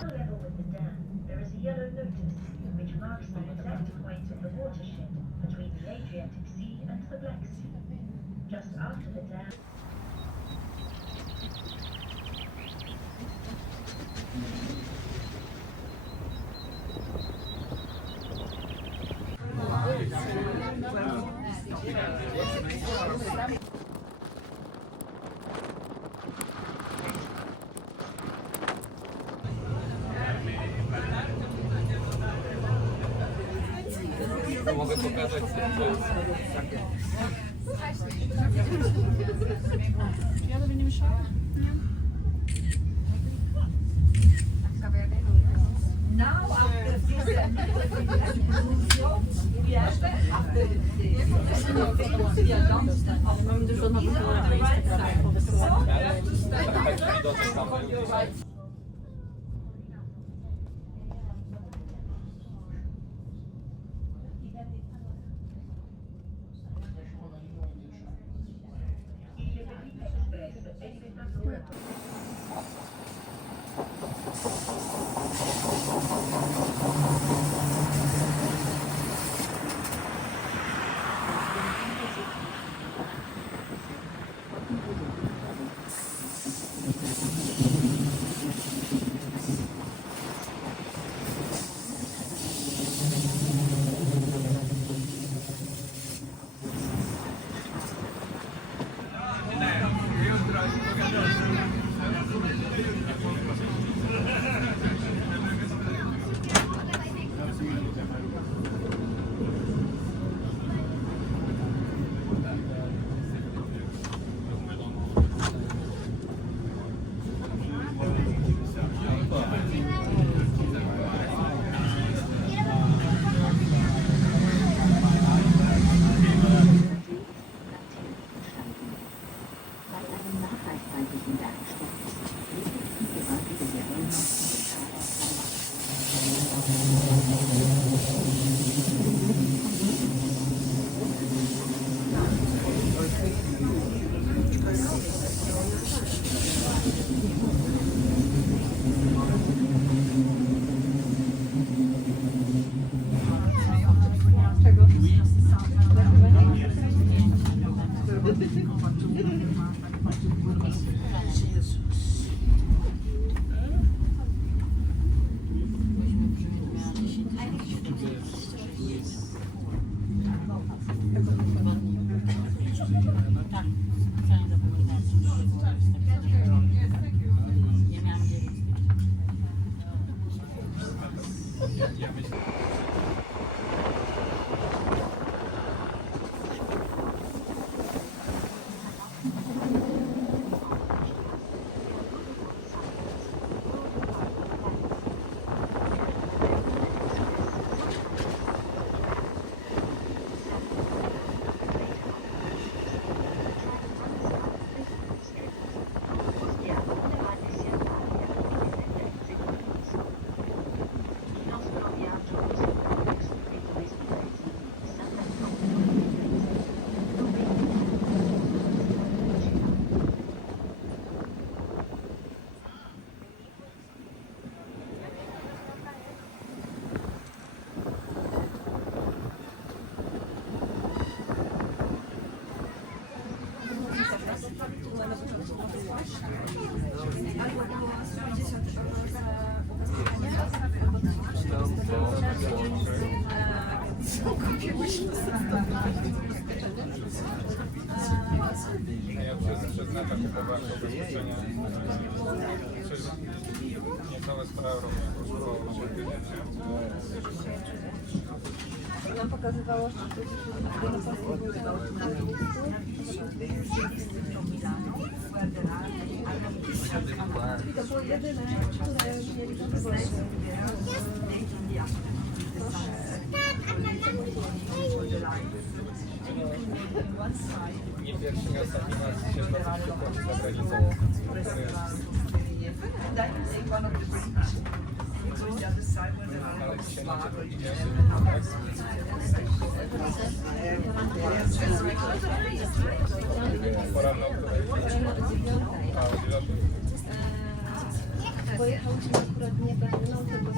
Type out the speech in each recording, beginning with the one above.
Level with the dam, there is a yellow notice which marks the exact point of the watershed between the Adriatic Sea and the Black Sea. Just after the dam. Mogę pokazać, co jest. Ja to będzie mieszała? Now after this Mamy dużo nowych kolorów, jest tak po wysyłaniu. Taki widoczek tam był. Ja przeznaczam chyba warto ubezpieczenia. Niecałe 100 euro kosztowało Nam pokazywało, że i to było jedyne, które mieli możliwość. Nie pierwszy raz ostatni raz się znowu przychodzi za granicą. Ale dzisiaj na to idzie, tak? Poranna, o której? A, o 9. Pojechałyśmy akurat nie będą, tylko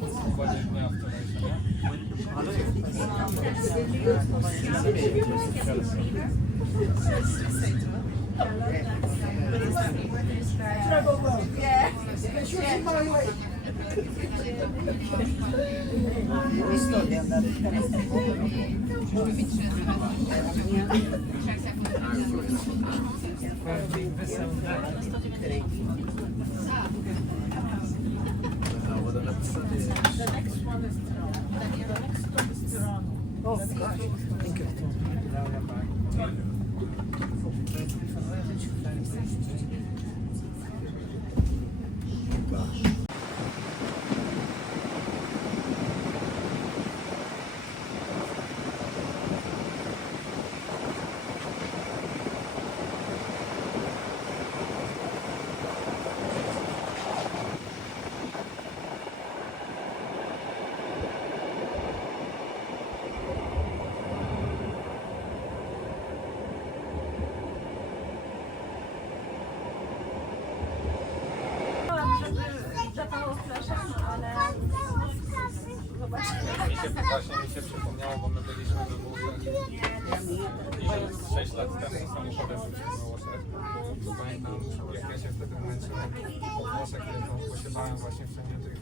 Podsumowanie dnia wczorajszego. Oh, gosh. Thank you. Zapało flaszem, ale Właśnie mi się przypomniało, bo my byliśmy we Włoszech i 6 lat temu samochodem byliśmy we Włoszech. To pamiętam, jak ja się wtedy męczyłem po Włoszech, bo się bałem właśnie wszędzie tych...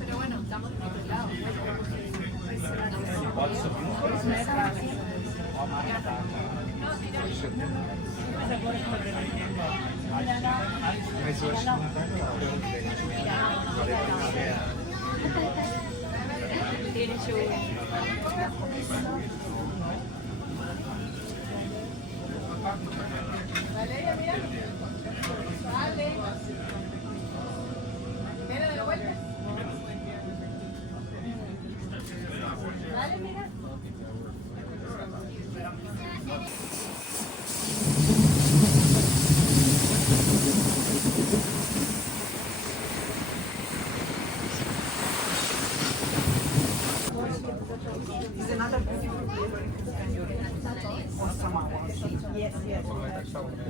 pero bueno, estamos en otro lado.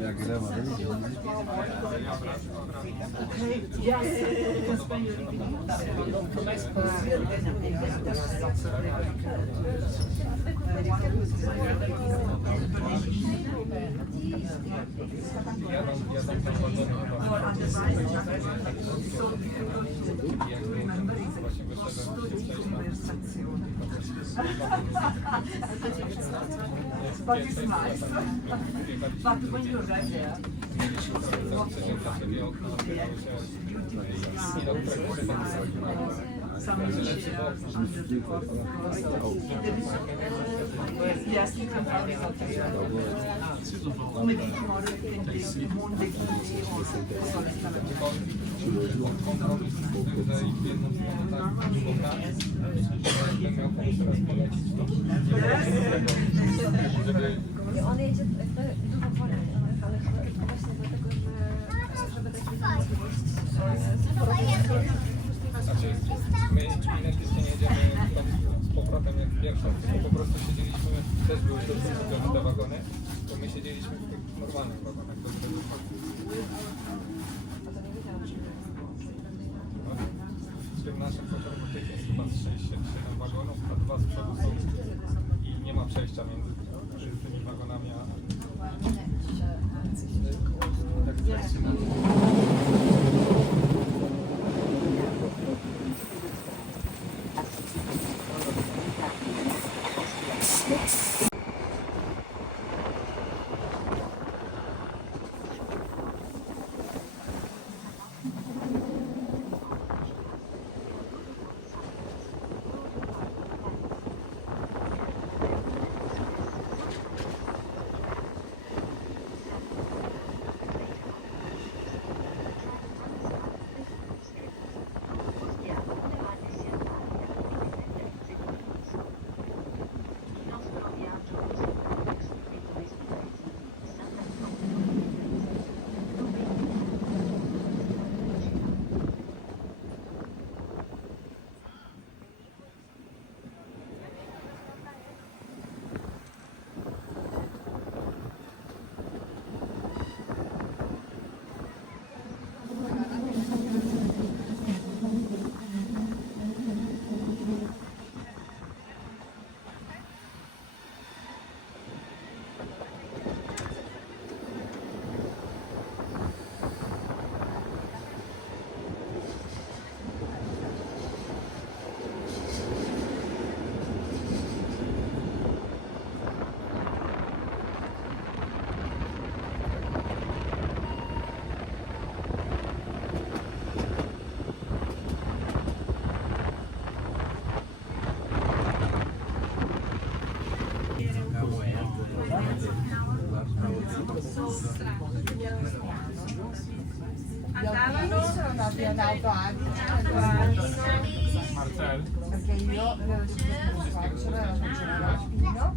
Jak lewa, On jedzie dużo wolniej, ale chyba właśnie dlatego, że żeby takie Znaczy, my identycznie nie jedziemy z powrotem jak pierwsza, tylko po prostu siedzieliśmy, też były zrobione te wagony, to my siedzieliśmy w tych normalnych wagonach. W tym naszym pociągu jest chyba 6-7 wagonów, a 2 z przodu są i nie ma przejścia między tymi wagonami, a... L'Alto Adige, Marcel, perché io le suocero faceva l'alpino,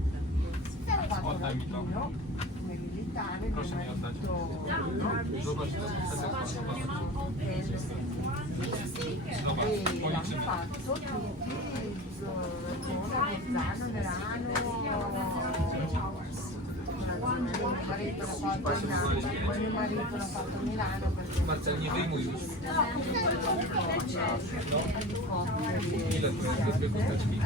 ha fatto oddaj mi to. l'alpino come militare, Proszę mi oddać. Zobacz, to jest Zobacz, e l'hanno policzymy. fatto tutti Bolzano, Merano, mio marito l'ha fatto a Napoli, mio marito l'ha fatto a Milano perché Marcel, nie wyjmuj już. Ile to jest? Dwie kosteczki?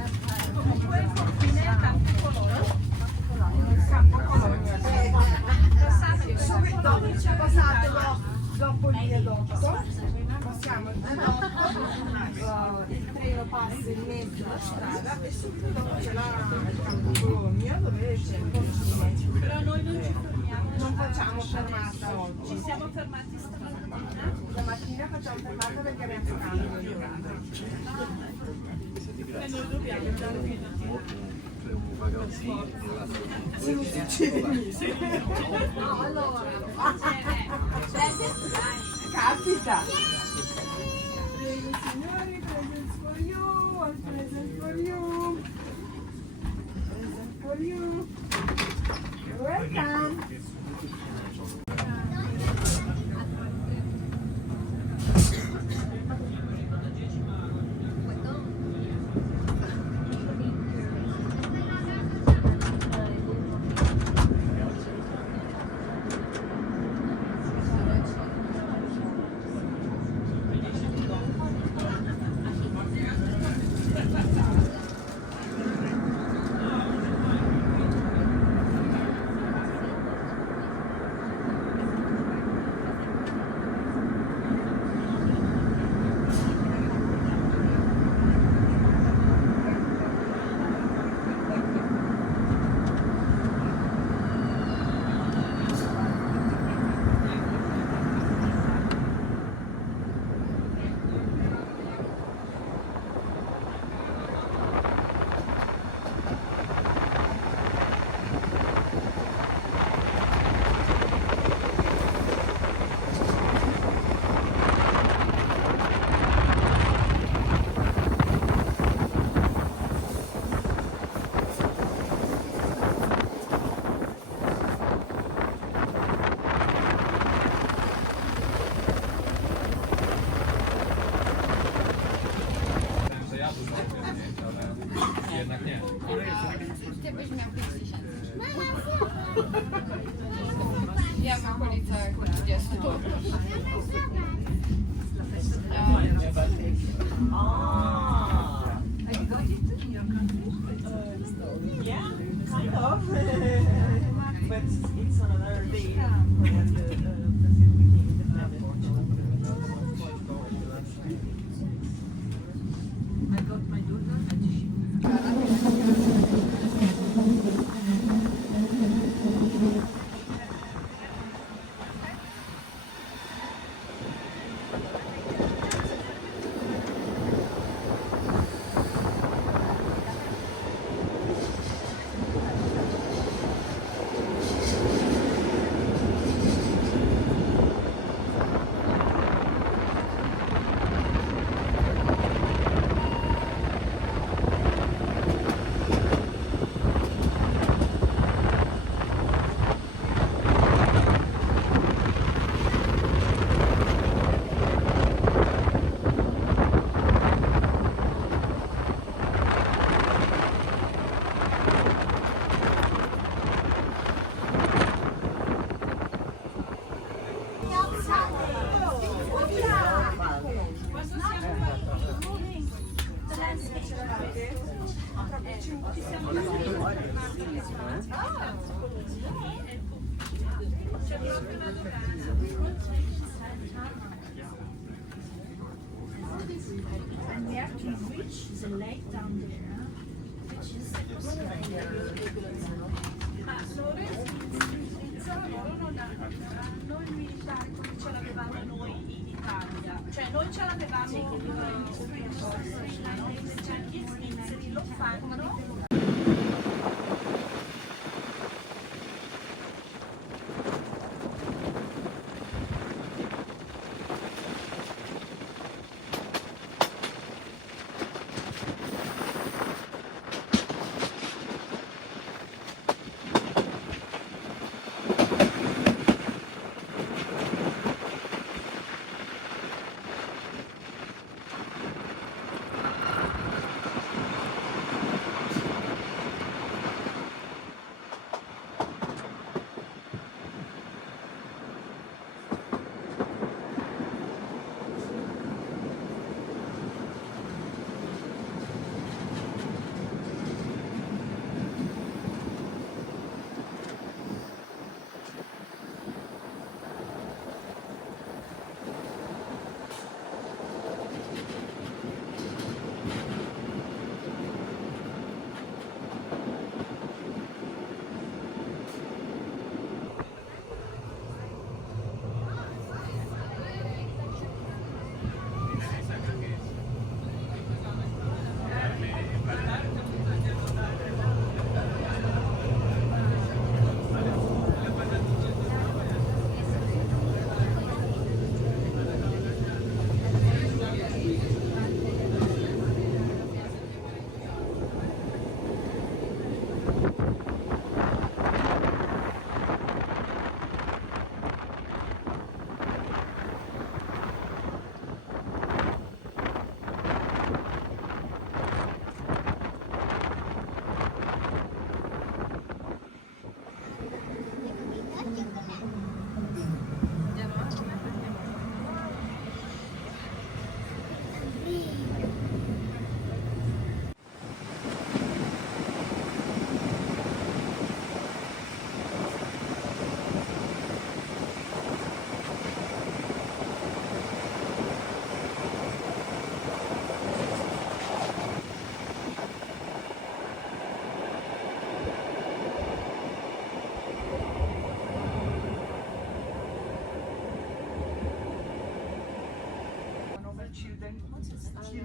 Subito, passatelo dopo il viadotto, passiamo il viadotto, il treno passa in mezzo alla strada e subito dopo c'è la Campidoglio dove c'è il confine. Però noi non ci fermiamo. Non facciamo fermata oggi. Ci siamo fermati stamattina. Stamattina facciamo fermata perché abbiamo cambio. E noi dobbiamo andare fino a No, allora. Capita! Signori, presents for you, one present for you. Present for you. You're welcome. Że ja dużo robię zdjęć, ale jednak nie. Ty byś miał 5 tysięcy. Ja mam okolicę 20. Yeah, kind of. But it's on another day for when the Brazil became independent. I got my daughter and she And we have to reach the lake down there, which is ma loro non hanno il militare come ce l'avevamo noi in Italia, cioè noi ce l'avevamo in Sri Lanka, gli svizzeri lo fanno.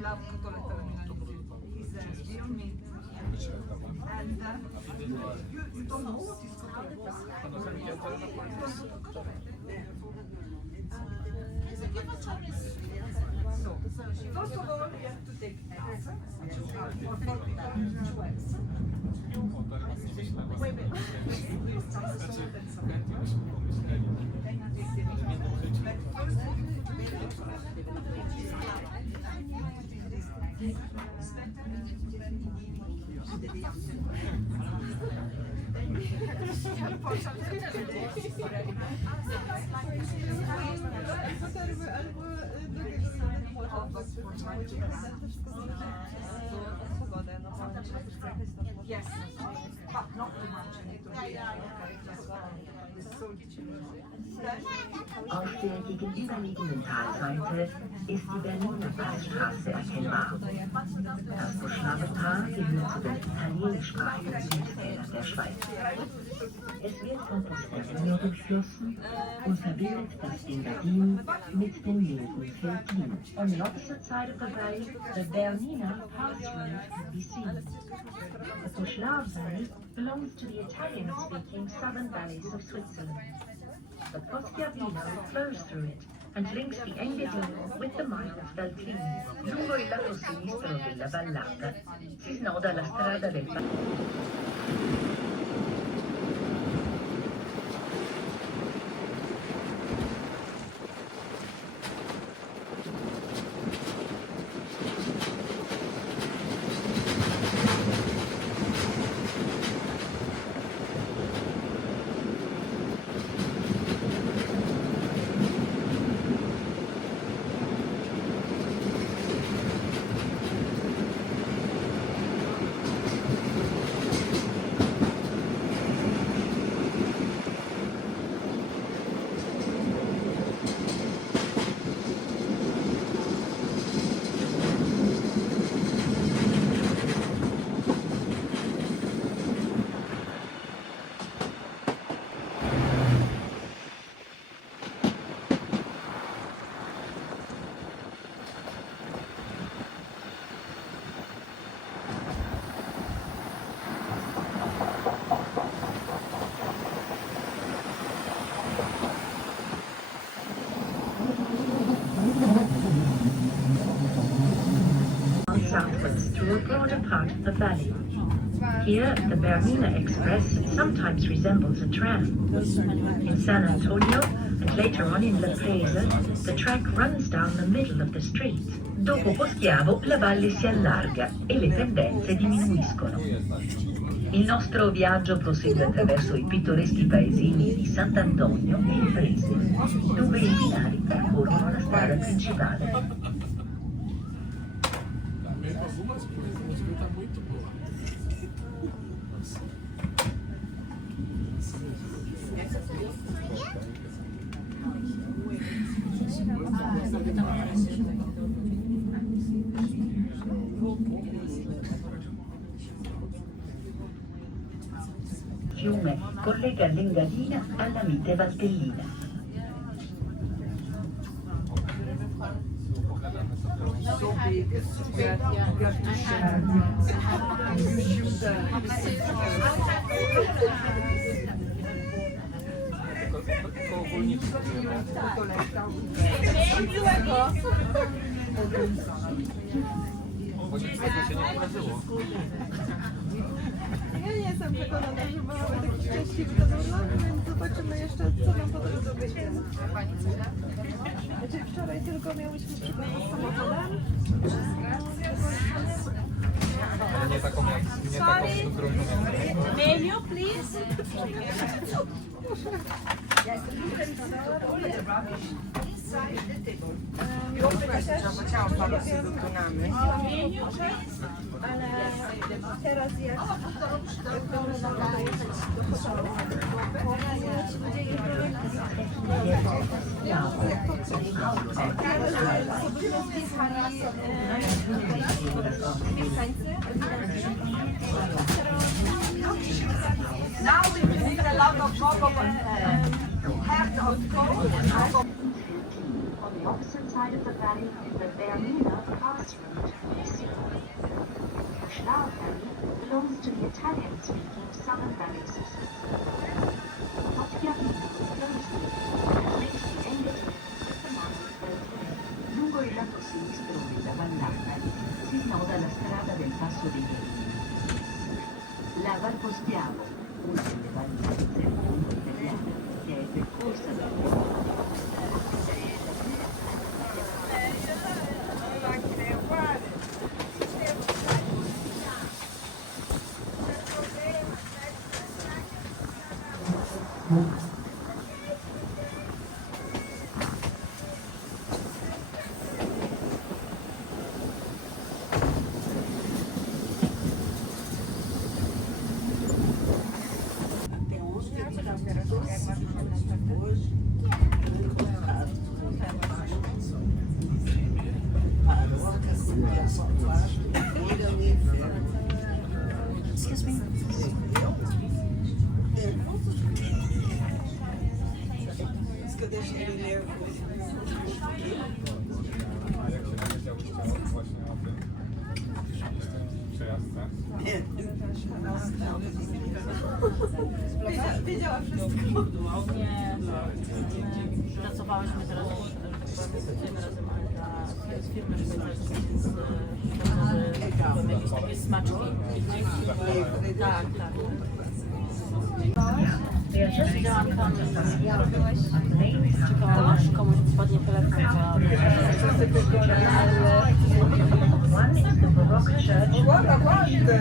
love cotoletta alla melanese. He's real meat. And you don't know what is cotoletta? So, first of all, you have to take eggs. Or 2 eggs. Wait. Yes, but not too much. Auf der gegenüberliegenden Talseite ist die Berliner Passstraße erkennbar. Das Buschlabetal gehört zu den italienischsprachigen Südtälern der Schweiz. Es wird von Osterlinie durchflossen und verbindet das Engadin mit dem milden Veltlin. On the opposite side of the valley, the Bernina Pass route can be seen. The Buschlav Valley belongs to the Italian-speaking southern valleys of Switzerland. The Poschiavino flows through it and links the Engadin with the mine of Veltlin. Lungo il lato sinistro della vallata si snoda la strada del southwards through a broader part of the valley. Here, the Bernina Express sometimes resembles a tram. In San Antonio and later on in La Presa, the track runs down the middle of the street. Dopo Poschiavo la valle si allarga e le pendenze diminuiscono. Il nostro viaggio prosegue attraverso i pittoreschi paesini di Sant'Antonio e Imprese, dove i binari percorrono la strada principale. Fiume collega l'Engadina alla mite valtellina. So big, you have to share. You Koło górnicy. Może tego się nie wydarzyło. Ja nie jestem przekonana, że mamy taki szczęśliwy zadowolony, więc zobaczymy jeszcze, co nam po drodze wyjdzie. Znaczy wczoraj tylko miałyśmy przygodę z samochodem. Ale nie taką trudną jak Menu, please. Ale teraz jak będę mogła jechać do hotelu, Now we put a lot of bubble heart of coke. the opposite side of the valley, the Bernina Pass route is situated. The Schlau Valley belongs to the Italian-speaking Southern Valley system. Ottiapino flows through and makes the end of the mountain road. Lungo il lato sinistro della vallata si snoda la strada del Passo dei Grilli. La Val Postiavo, una delle valli del mondo italiano, che è percorsa da A jak się dowiedziałyście właśnie o tym przejazdce? Wiedziała wszystko. Nie. Pracowałyśmy teraz pracujemy razem z firmy szwajcarskiej, więc jakieś takie smaczki. Tak, tak. Widziałam tam, robiłeś, czekałam aż komuś spadnie telefon za... One is the Baroque church. Guarda, guarda!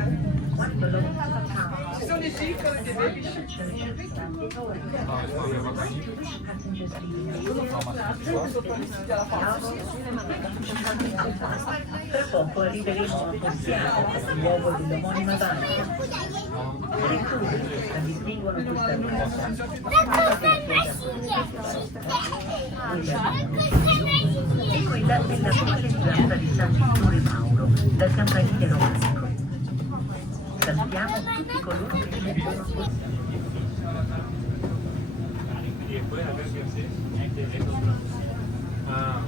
One belongs to the town. Ci sono i piccoli che vedi? The church of San Vittore. A, jest moje wagoni? Passengers leaving per poco arriveremo a Postiano, luogo dell'omonima banca. Le cure che distinguono questa ruota è quella dell'attuale piazza di San Vittore Mauro, dal campanile romanico. Salutiamo tutti coloro che scendono così. Y después a ver qué hacer. Ah.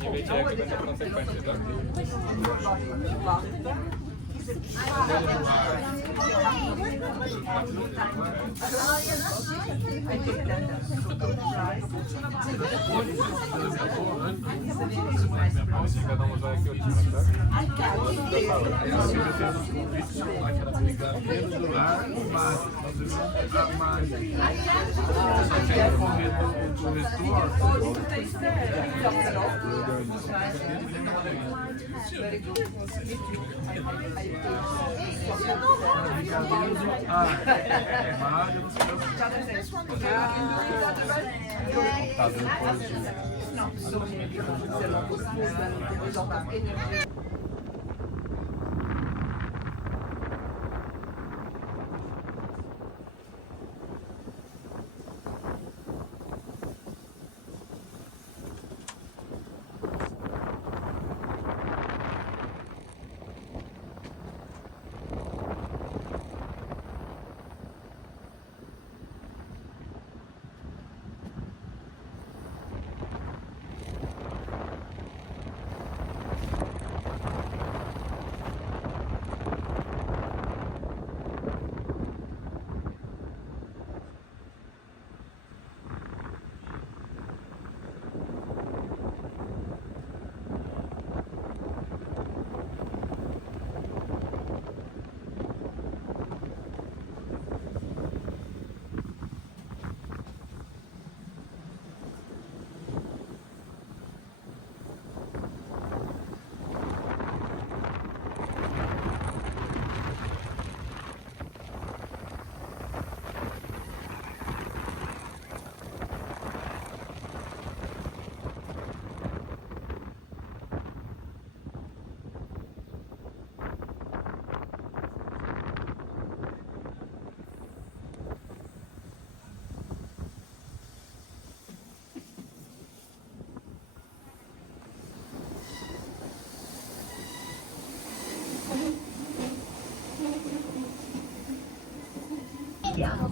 Nie wiecie, jakie będą konsekwencje, tak? Nie wiadomo, że jaki odcinek, tak? Ostiano.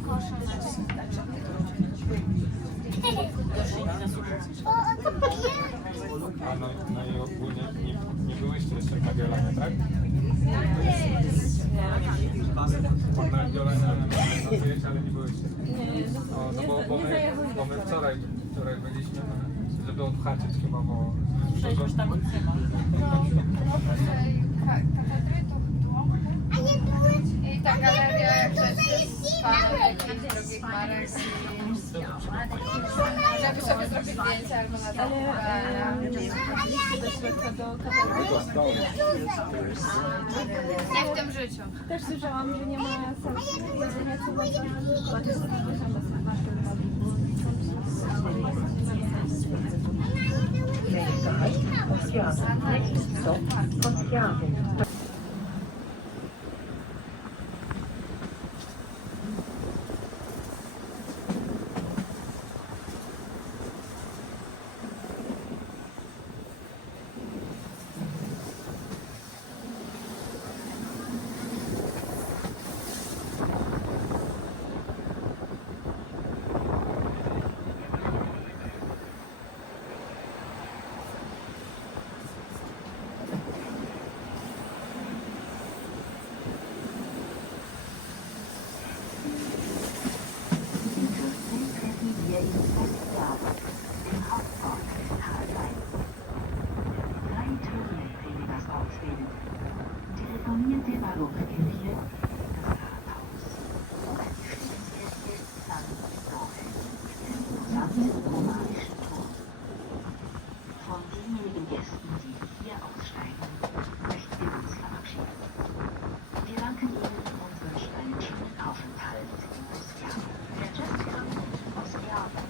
A no i ogólnie nie byłyście jeszcze w Mediolanie, tak? Na Mediolanie nocujecie, ale nie byłyście. No bo my wczoraj byliśmy, żeby odhaczyć chyba, bo... Przejść tam od chyba. I ta galeria jak też jest panem jakichś drogich marek. Żeby sobie zrobić zdjęcie albo na dachu. Nie w tym życiu. Też słyszałam, że nie ma sensu jedzenia całego, bo to jest Nächster Halt, Ostiano. Nächstes Stop, Ostiano. Telefonierte Barockkirche, das Rathaus, Sankt romanische Turm. Von denjenigen Gästen, die hier aussteigen, möchten wir uns verabschieden. Wir danken Ihnen und wünschen einen schönen Aufenthalt in Ostiano. We are just coming to Ostiano,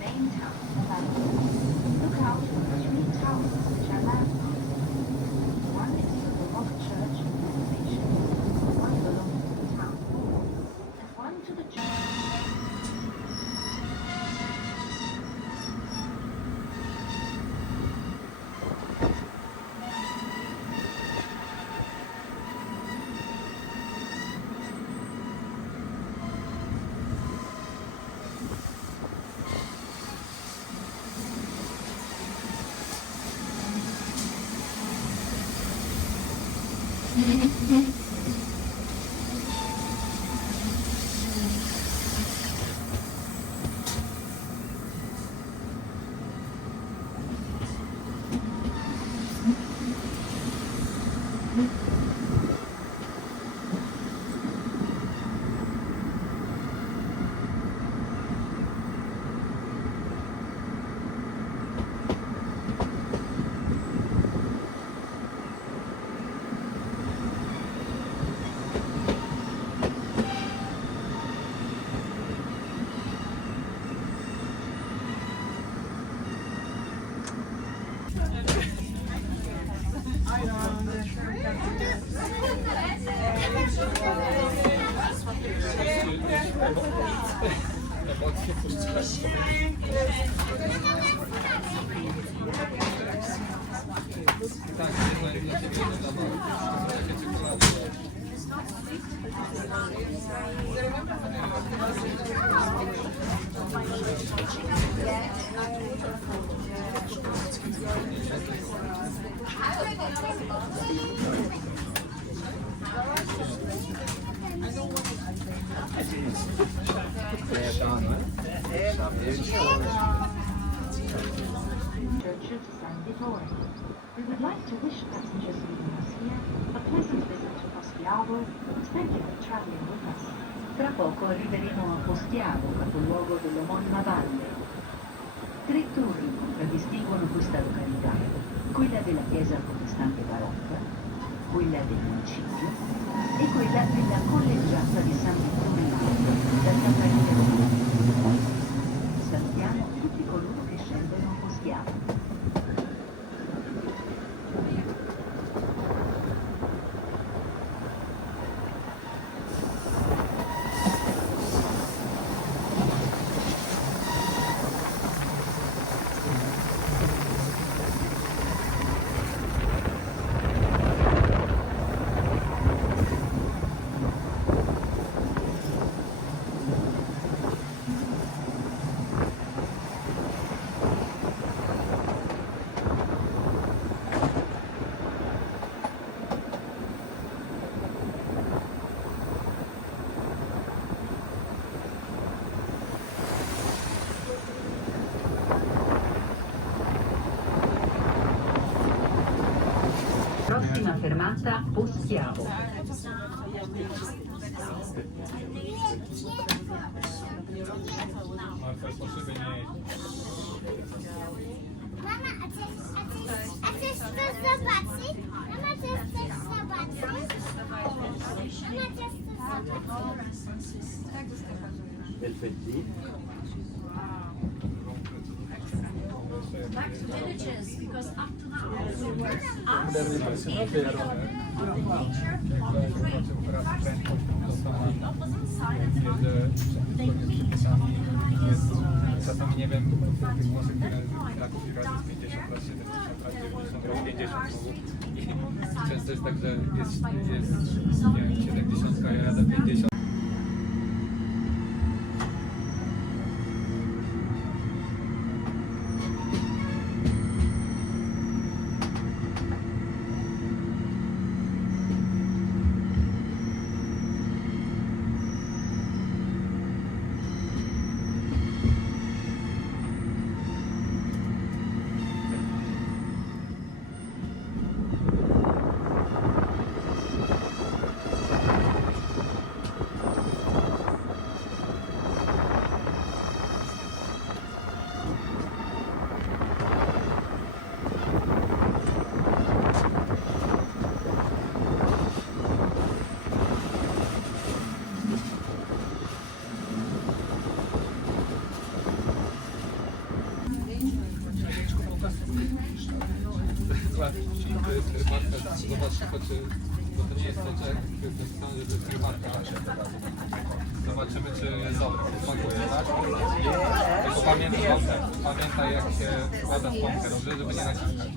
main town of Valley. Look out for the three towers which are landmarks. One is the Baroque church and station, one belongs to the town hall, and one to the church. Emocje puszczać. Tak, jedno dla ciebie, jedno dla mamy. Takie czekolady. Church of San Vittore. We would like to wish passengers leaving us here a pleasant visit to Ostiavo and thank you for traveling with us. Tra poco arriveremo a Ostiavo, capoluogo dell'omonima valle. Tre torri contraddistinguono questa località: quella della chiesa protestante barocca, quella del municipio e quella della collegiata di San Vittore Mauro, dal campanile romano. Salutiamo tutti coloro che scendono a Ostiavo. fermata Poschiavo. Marta, po szyby nie jedź. Mama, a chcesz to zobaczyć? Mama, chcesz to zobaczyć? Mama, chcesz to Back to villages, because up to now we were Moderny wersja na nature of the train. Czasami nie wiem, tych głosów, które raków i razy z 50 lat, 70 lat, 90 lat, 50 znowu. I często jest tak, że jest nie wiem, 70, a ja jadę 50. Zobacz, bo to nie jest soczek, tylko jest napisane, że to jest prywatka. Zobaczymy, czy jest dobre, smakuje, tak? Tylko pamiętaj jak się wkłada w pompkę, dobrze, żeby nie naciskać.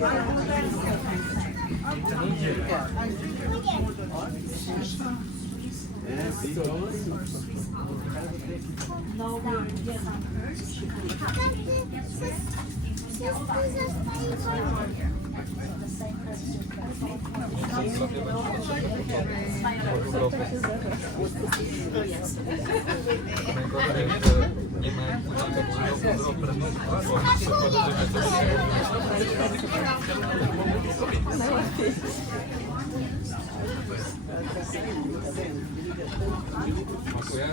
Najgorzej, że nie ma jak Dziękuję.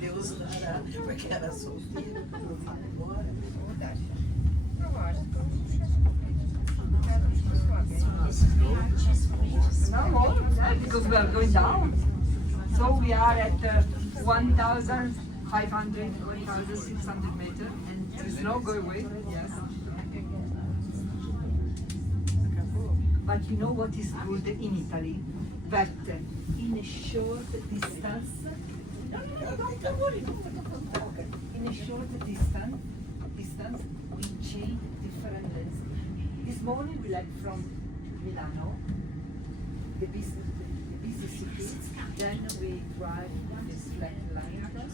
Deus dará, porque era solteira, não vai embora. No more, because we are going down. So we are at 1,500, 1,600 meters, and the snow go away. Yes. But you know what is good in Italy? That in a short distance, In a short distance, we change different lanes. This morning we left from Milano, the busy city. Then we drive this flat line.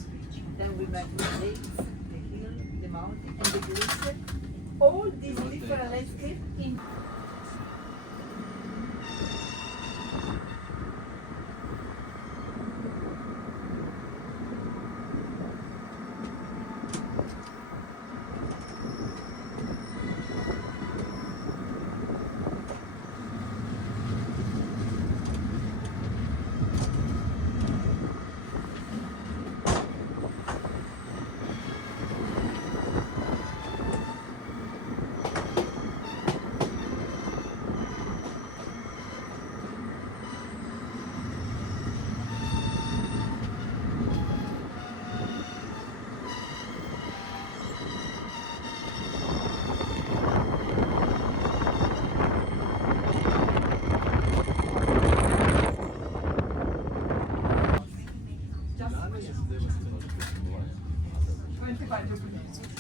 Then we met the lakes, the hill, the mountain, and the glacier. All these different landscapes in.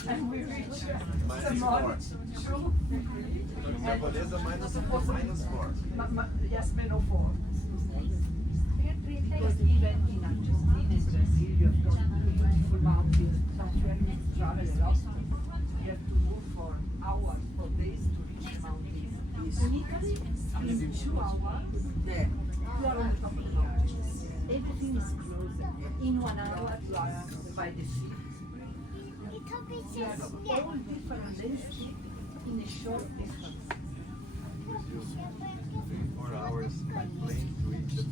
And we reach Samoa, 2 degrees. Japonesa -4. Yes, -4. Because even in Argentina and Brazil, you have got beautiful mountains, but when you travel a lot, you have to move for hours, for days to reach the mountains. In Italy, in 2 hours, there, you are on the top of the mountains. Everything is closer. In 1 hour, you are by the sea. You have all different landscapes in a short distance. 4 hours by plane to reach it.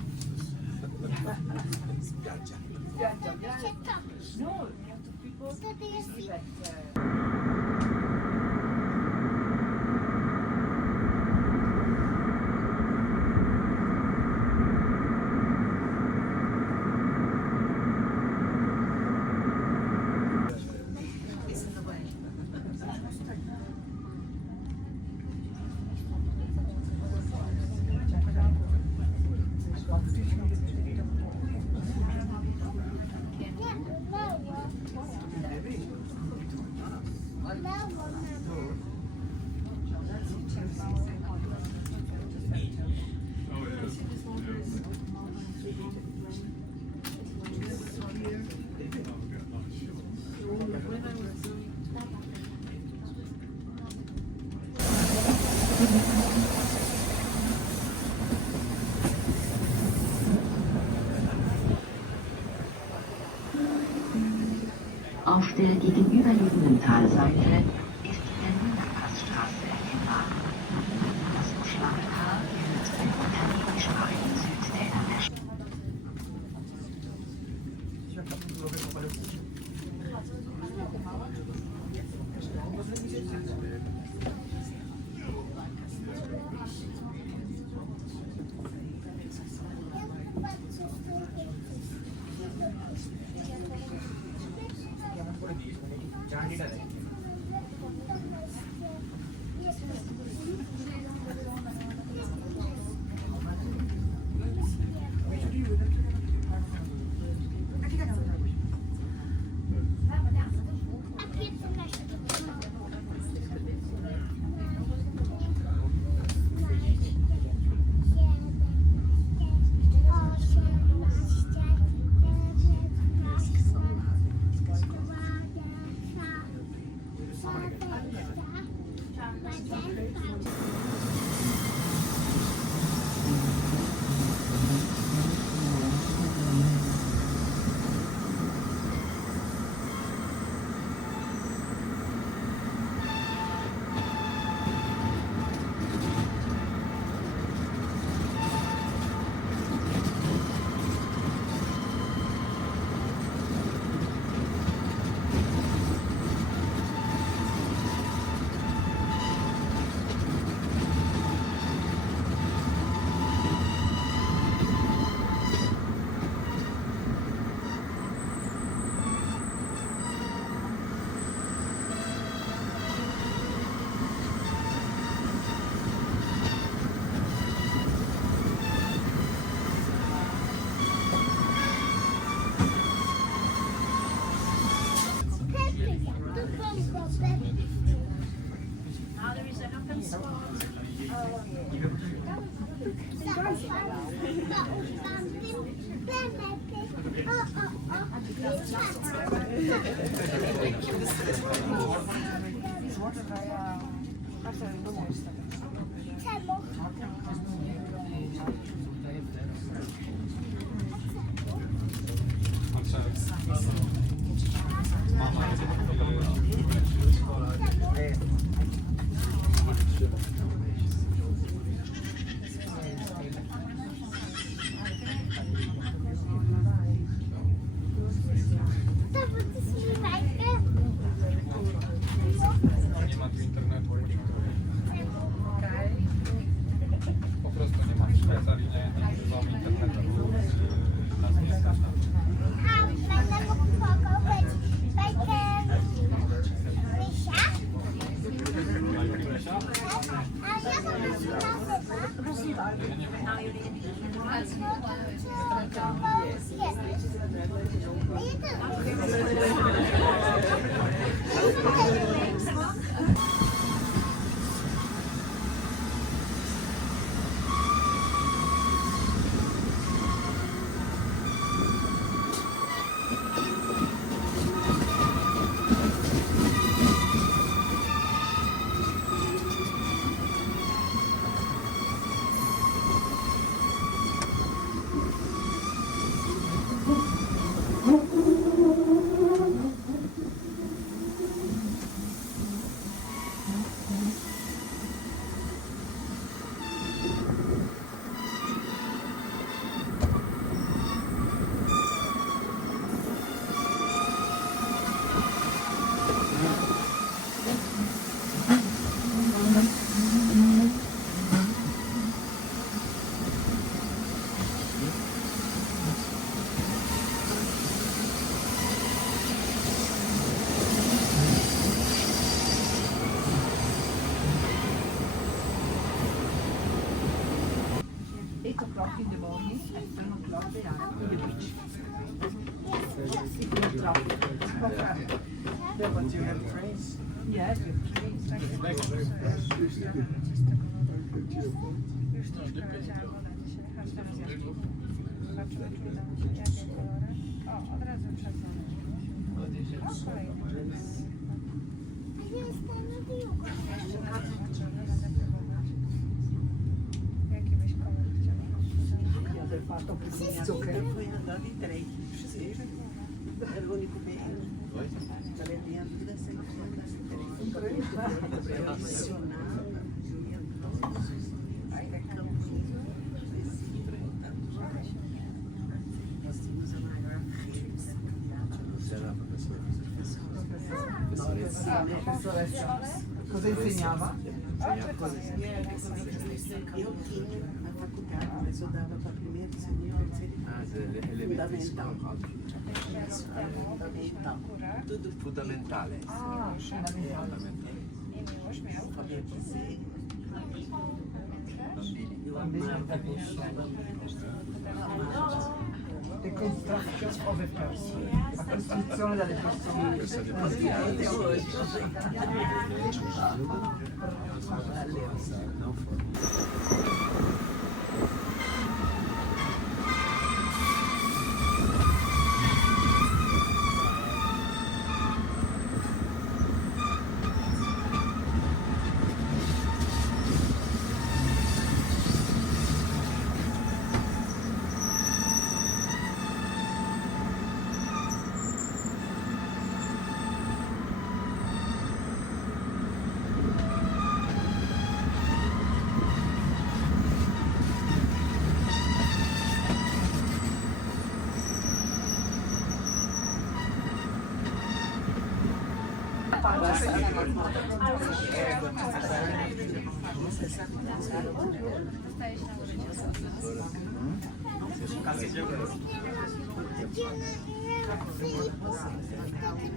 Gotcha. No, you have to people live at. Auf der gegenüberliegenden Talseite ist die Berliner Passstraße erkennbar. Das Uschlagetal gehört zu den italienischsprachigen Südtälern der Stadt. Mama jest nie ma tu internetu. Po prostu nie ma. W Szwajcarii nie używamy internetu. Nas nie stać na to. In the morning and 10 o'clock they are on the beach. Traffic. But you have trains. Yes, you have trains. Już troszkę leciała woda dzisiaj. Chodź teraz jeszcze. Zobaczymy, czy uda mi się jakie kolory. O, od razu przedzone. O, kolejny. Jeszcze raz zobaczymy, będę próbować. Jaki byś kolor chciała? Ja del fatto che si zucchero. Foi andar de trem. Era o único meio. Estava dentro da seleção das trens. Aí da Campinas, nós tínhamos a maior rede. Professoressa, cosa insegnava? Eu tinha na faculdade, mas eu dava para primeiro, segundo, terceiro e fundamental. Fundamental. Tudo Fundamentale. Ah, fondamentale. alfabetizei. Eu Bambini. amava The construction of a person. La costruzione delle persone. até hoje.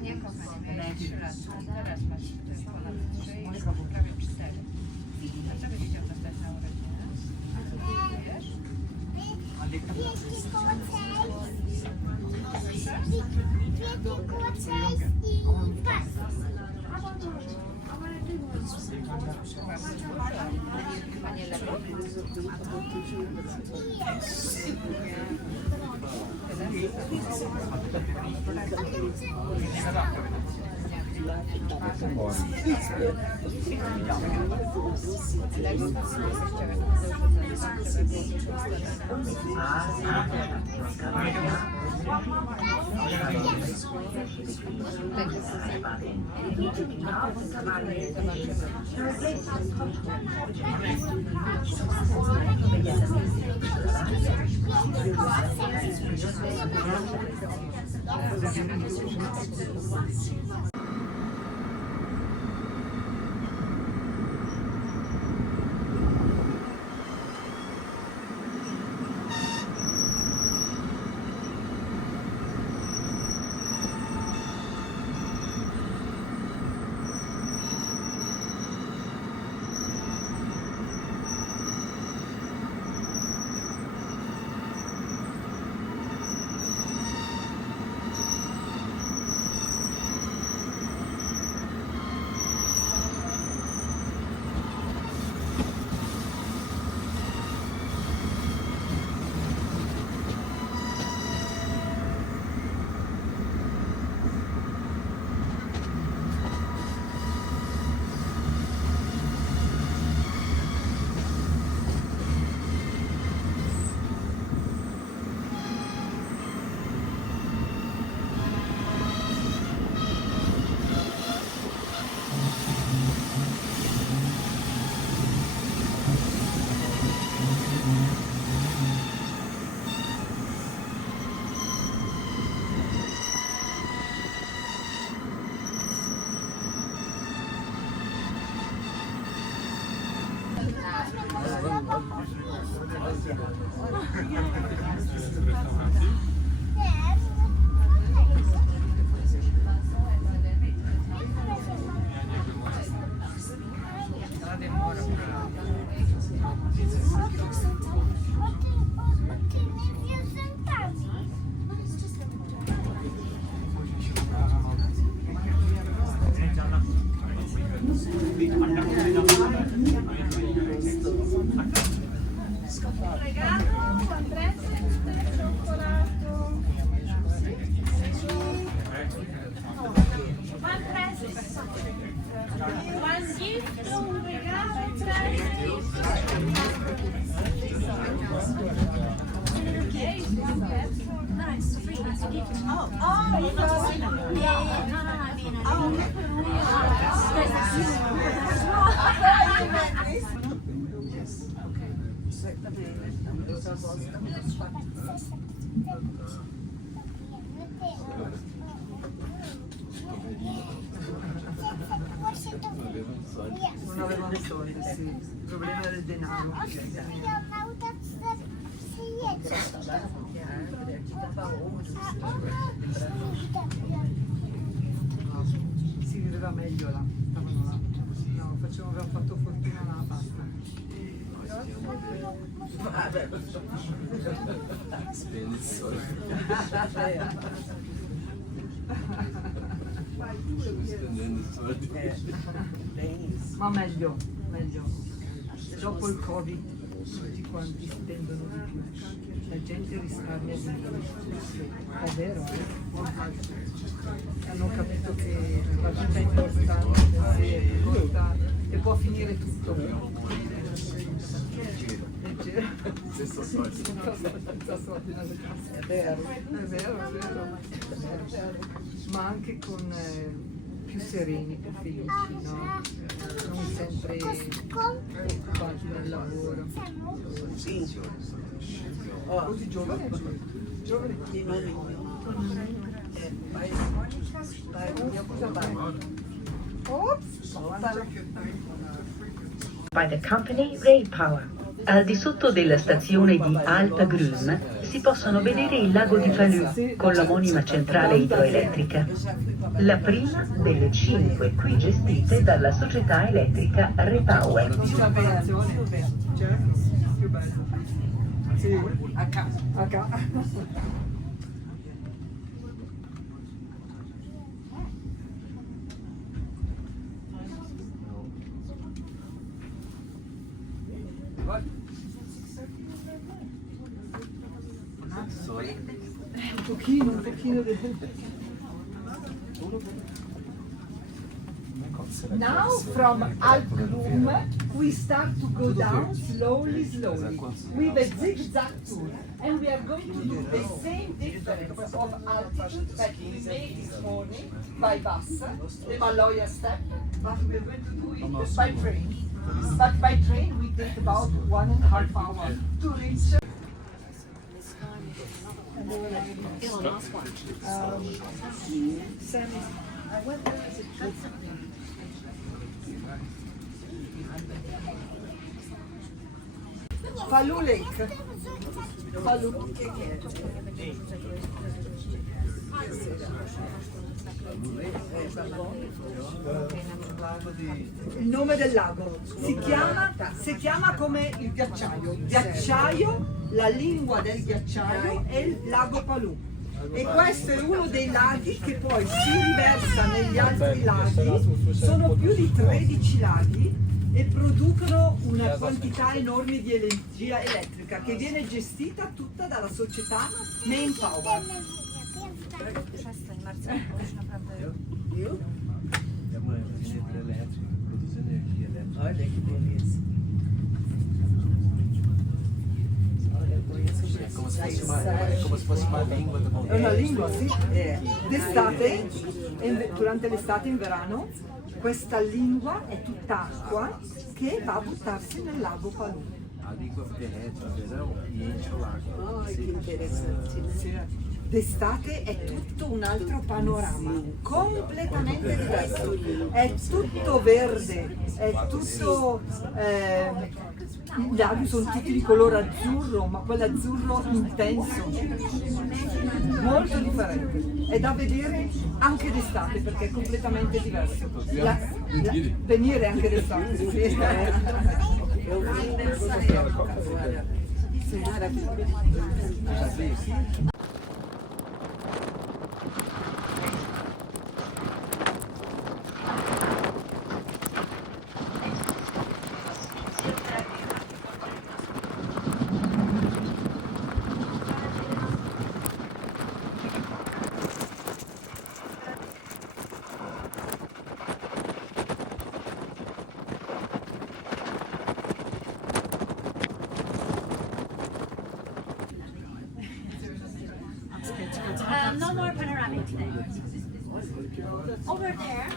Nie, kochanie, miałeś 3 lata, teraz masz ponad 3 i już prawie 4. Dlaczego nie chciał dostać na urodziny? Wiesz? Non avevano soldi, sì. Il problema del denaro. Si viveva meglio là, stavano là. No, avevano fatto fortuna là, basta. Spendi il soldo. Spendendo i soldi. Ma meglio. E dopo il Covid tutti quanti spendono di più. La gente risparmia di più. È vero? Hanno capito che la vita è importante, e può finire tutto. Senza soldi. Senza soldi nelle casse. È vero. Ma anche con più sereni, più felici, no? Non sempre preoccupati dal lavoro. Così giovane? Giovane? Cosa vai? Ops! By the company Rail Power. Al di sotto della stazione di Alpagrum si possono vedere il lago di Falù con l'omonima centrale idroelettrica. La prima delle 5 qui gestite dalla società elettrica Repower. Più bello. Sì, a casa. pochino di... Now from Alpgrum we start to go down slowly with a zigzag tour, and we are going to do the same difference of altitude that we made this morning by bus, the Maloja step, but we're going to do it by train. But by train we take about 1.5 hours to reach. Falou Lake. Falou. Il nome del lago si chiama come il ghiacciaio. Ghiacciaio, la lingua del ghiacciaio è il lago Palù. E questo è uno dei laghi che poi si riversa negli altri laghi. Sono più di 13 laghi e producono una quantità enorme di energia elettrica che viene gestita tutta dalla società Manpower. Przestań, Marcel, bo już naprawdę... Abbiamo una ginetta elettrica, produce energia elettrica. Olha que beleza. Olha, eu conheço È come se fosse una lingua da È una lingua, sì. É. D'estate, durante l'estate, in verano, questa lingua è tutta acqua che va a buttarsi nel lago Palù. A língua derrete no verão e enche o lago. Ai, que interessante. D'estate è tutto un altro panorama, completamente diverso. È tutto verde, è tutto... I laghi sono tutti di colore azzurro, ma quell'azzurro intenso, molto differente. È da vedere anche d'estate perché è completamente diverso. Venire anche d'estate, sì. Eu vim nessa época agora. Maravilhoso. No more panoramic today. Over there,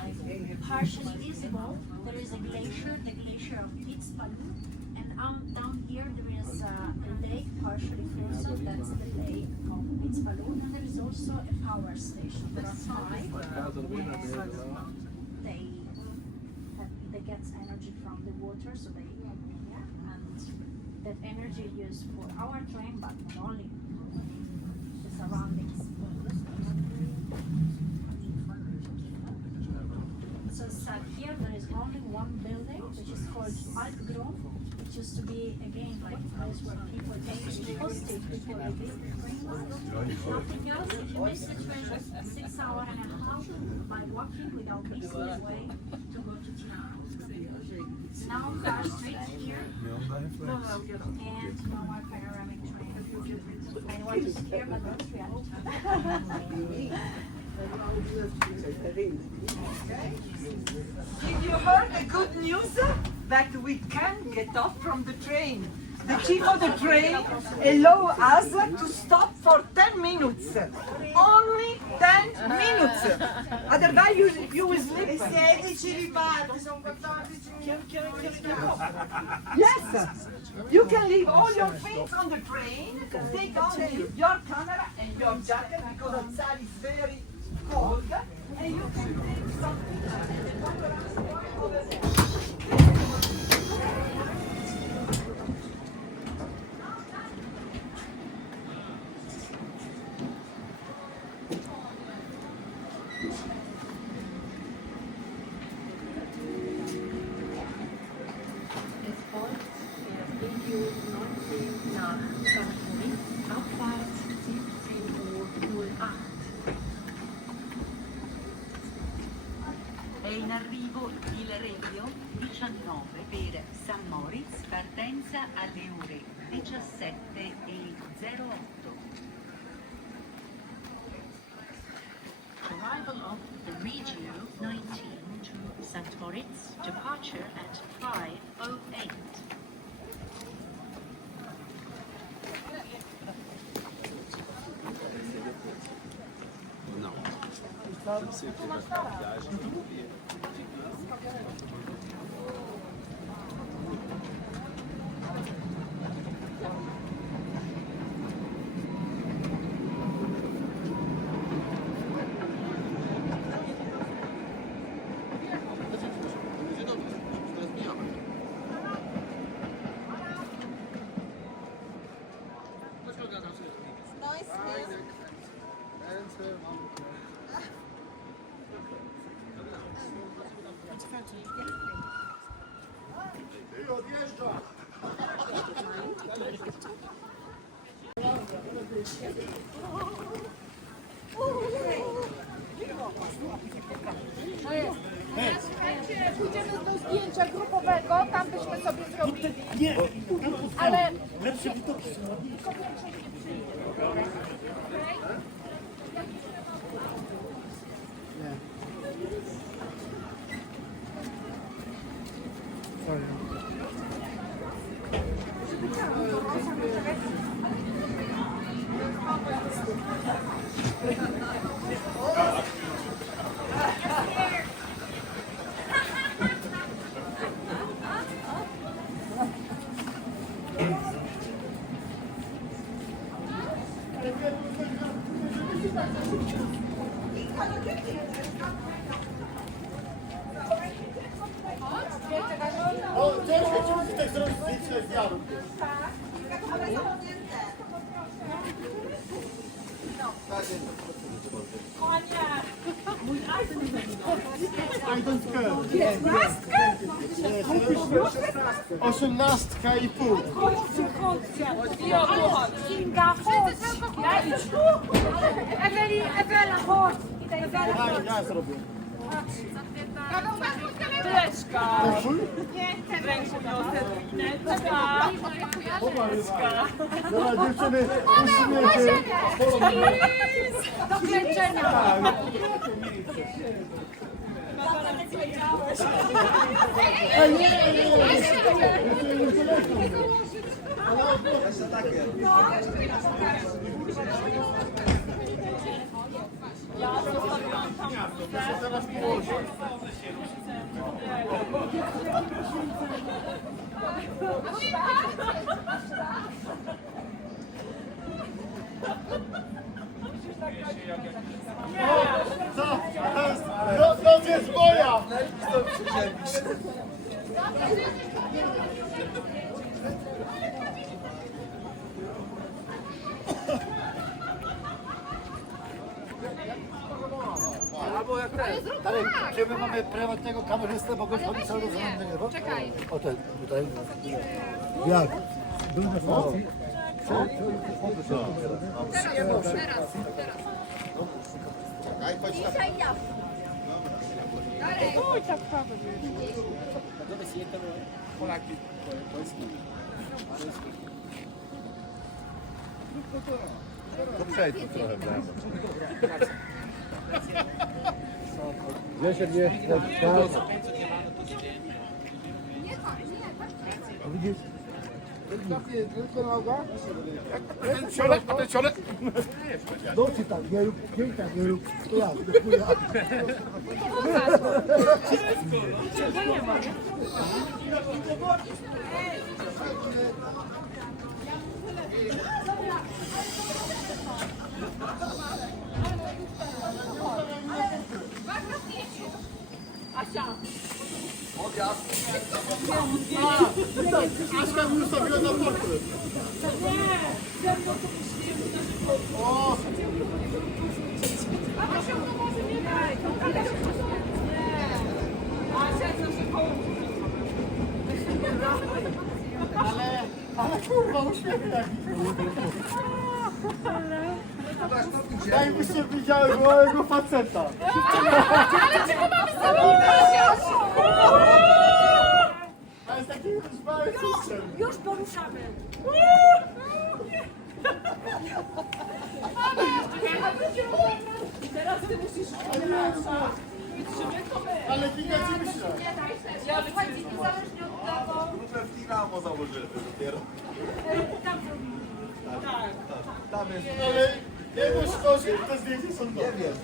partially visible, there is a glacier, the glacier of Pitzpalu, and down here there is a lake partially frozen, that's the lake of Pitzpalu, and there is also a power station. There are 5, they get energy from the water, so they, and that energy is used for our train, but not only the surroundings. So here there is only one building, which is called Alpgrum, which used to be again like a place where people came to be hosted before they leave the train. Nothing else. If you miss the train, 6 hours and a half by walking without missing the way to go to town. Now we are straight here, and no more panoramic train. I want to see here, but that's reality. Did you heard the good news that we can get off from the train? The chief of the train allow us to stop for 10 minutes. Only 10 minutes. Otherwise you will sleep. Yes. You can leave all your things on the train, take only your camera and your jacket because outside is very cold, and you can take something over there. È in arrivo il Regio 19 per San Moritz, partenza alle ore 17:08. arrival of the Regio 19 to St. Moritz, departure at 5:08. Não. Não sei o que vai ficar a viagem, eu não vi. Słuchajcie, pójdziemy do zdjęcia grupowego, tam byśmy sobie zrobili. Ale lepsze widoki. Osiemnastka i pół. Kinga, chodź! Ewela, chodź! Ja zrobię. Tyleczka! Ręku Dobra, dziewczyny, uśmiecie. Do klęczenia! Co? Noc jest moja! Darek, czy my mamy prywatnego kamerzystę, bo goś chodzi cały czas za nami nagrywa? Czekaj. O ten, tutaj. Jak? Był na promocji? Polaki, polski. To przejdź tu trochę w lewo. Gdzie się nie... Widzisz? Tylko noga? A ten ciolet? No ci tak, nie rób, nie rób. To ja, Aśka mi ustawiła na portret. O! Ale kurwa, uśmiech taki. Jakbyście widziały małego faceta. Ale czego mamy zabrać? A jest taki już mały system. Już poruszamy. teraz ty musisz Ale giga ci myślę. Ja słuchajcie, niezależnie od tego... Dinamo założymy dopiero. Tam jest. Ale nie masz koszy, te zdjęcia są dobre. Nie wiem.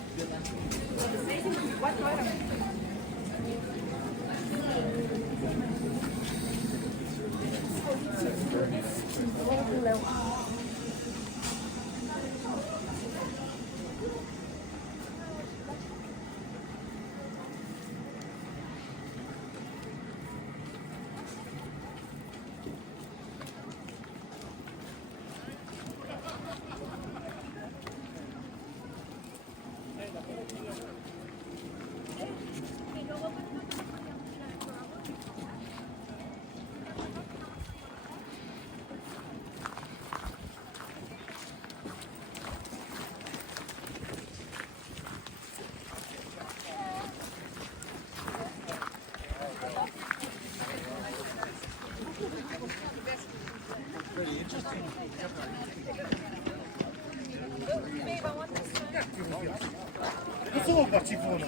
No co chłopak ci wolno?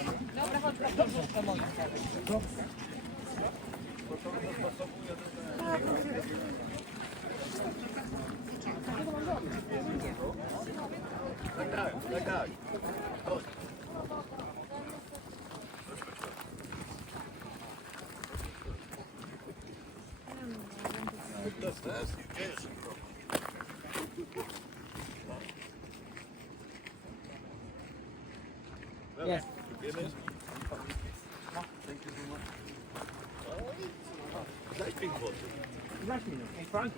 Tak. Yes. Nice minute. In front.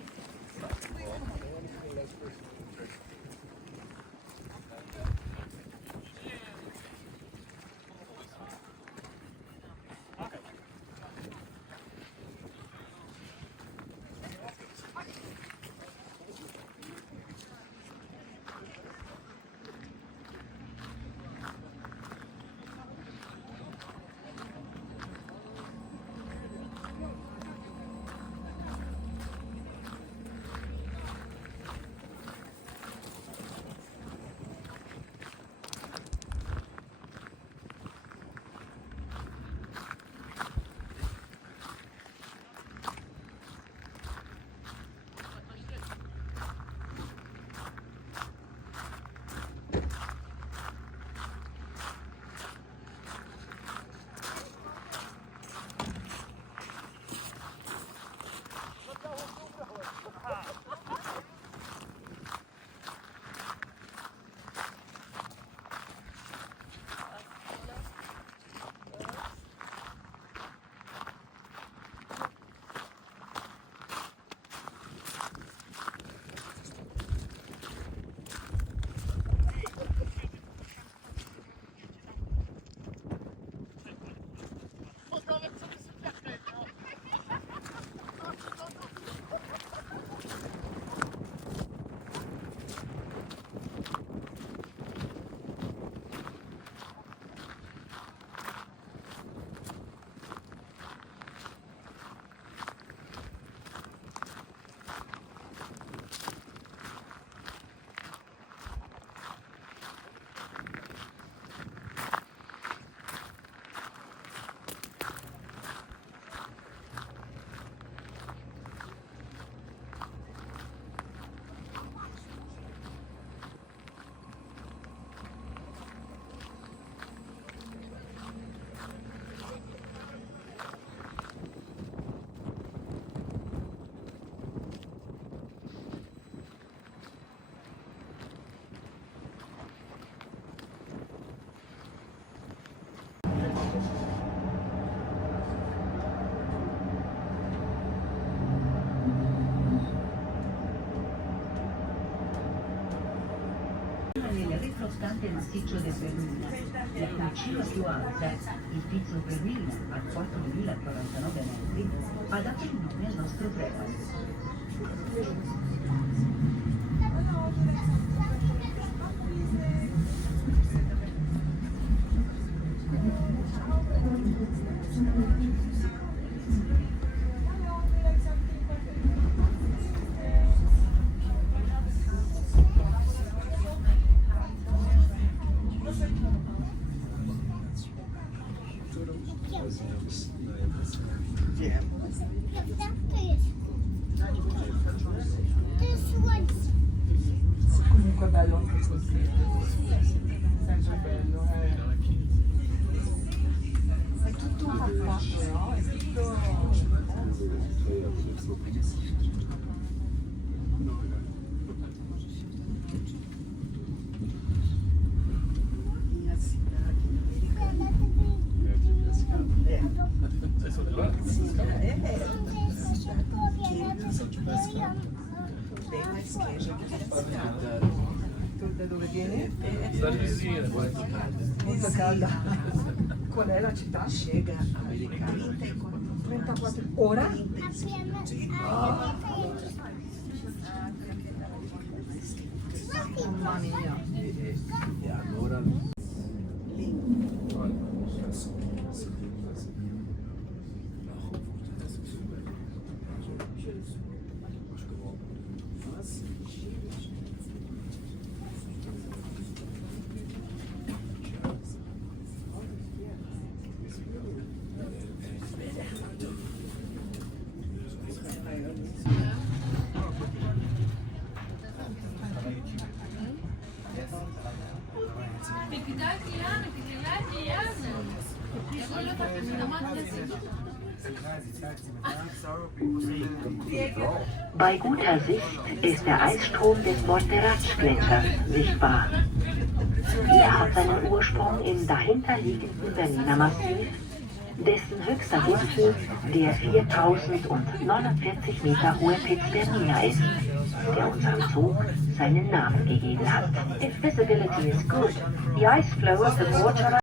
Nel retrostante massiccio del Bernina, la cui cima più alta, il Pizzo Bernina a 4.049 metri, ha dato il nome al nostro treno. Proszę Wiem. To jest słońce. Comunque è bello anche così. Sempre bello, È tutto un pacchetto, no? È tutto... Tu da dove vieni? Molto calda. Qual è la città? Chega americano. 34 ora? Mamma mia. E allora Bei guter Sicht ist der Eisstrom des Monterrach-Gletschers sichtbar. Er hat seinen Ursprung im dahinterliegenden Berniner Massiv, dessen höchster Gipfel der 4049 Meter hohe Piz Bernina ist, der unserem Zug seinen Namen gegeben hat. If visibility is good, the ice flow of the Monterrach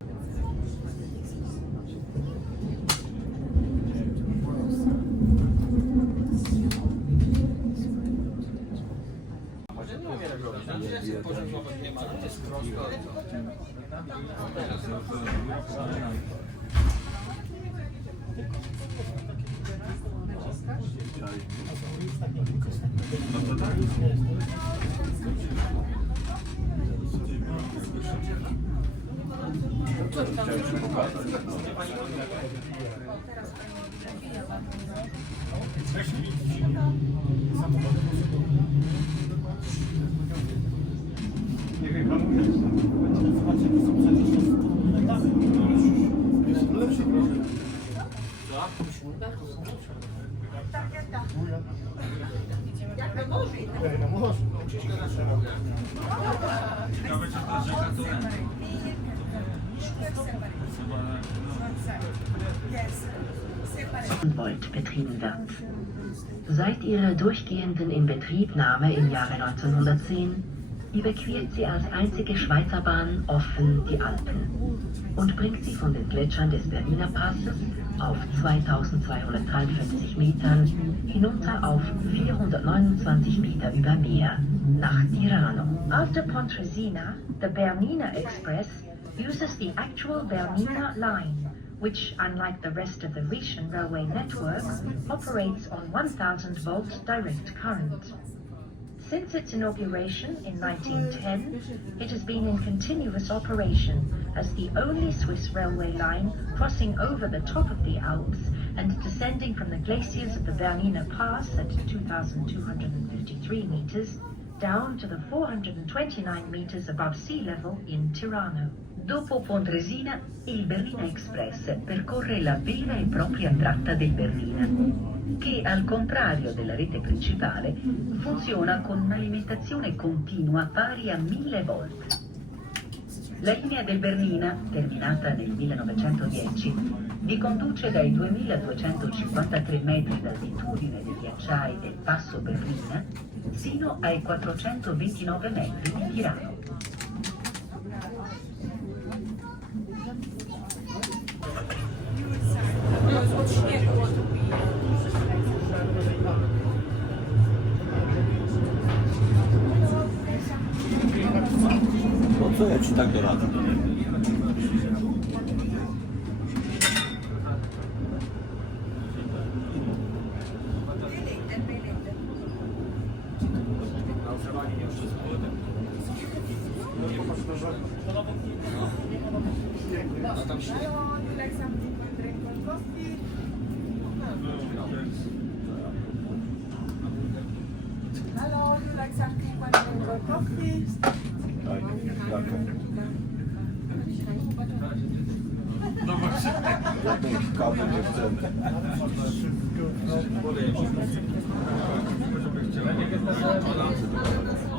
Volt betrieben wird. Seit ihrer durchgehenden Inbetriebnahme im Jahre 1910 überquert sie als einzige Schweizer Bahn offen die Alpen und bringt sie von den Gletschern des Berniner Passes auf 2243 Metern hinunter auf 429 Meter über Meer nach Tirano. After Pontresina, the Bernina Express uses the actual Bernina line, which, unlike the rest of the Rhaetian railway network, operates on 1000 volt direct current. Since its inauguration in 1910, it has been in continuous operation as the only Swiss railway line crossing over the top of the Alps and descending from the glaciers of the Bernina Pass at 2,253 meters down to the 429 meters above sea level in Tirano. Dopo Pontresina, il Bernina Express percorre la vera e propria tratta del Bernina, che al contrario della rete principale funziona con un'alimentazione continua pari a 1000 volt. La linea del Bernina, terminata nel 1910, vi conduce dai 2253 metri d'altitudine dei ghiacciai del Passo Bernina sino ai 429 metri di Tirano. No co ja ci tak doradzę? No tam się like something to drink or coffee? Hello, you like something to drink or coffee? No właśnie, żadnej kawy nie chcemy.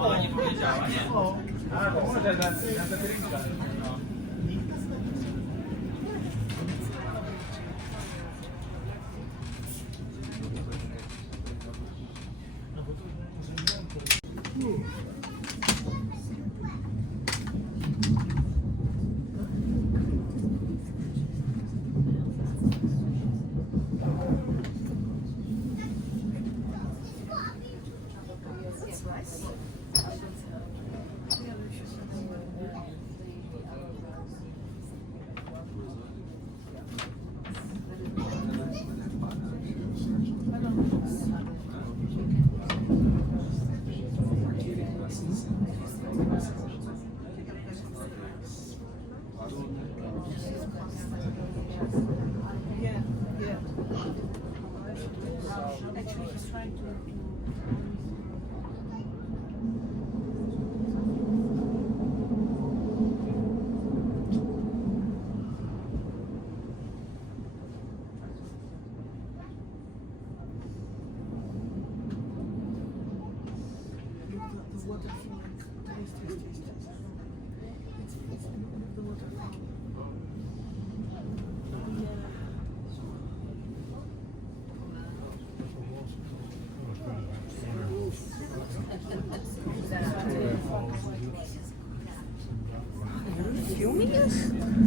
Ona nie powiedziała, nie? Actually, he's trying to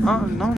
A, no.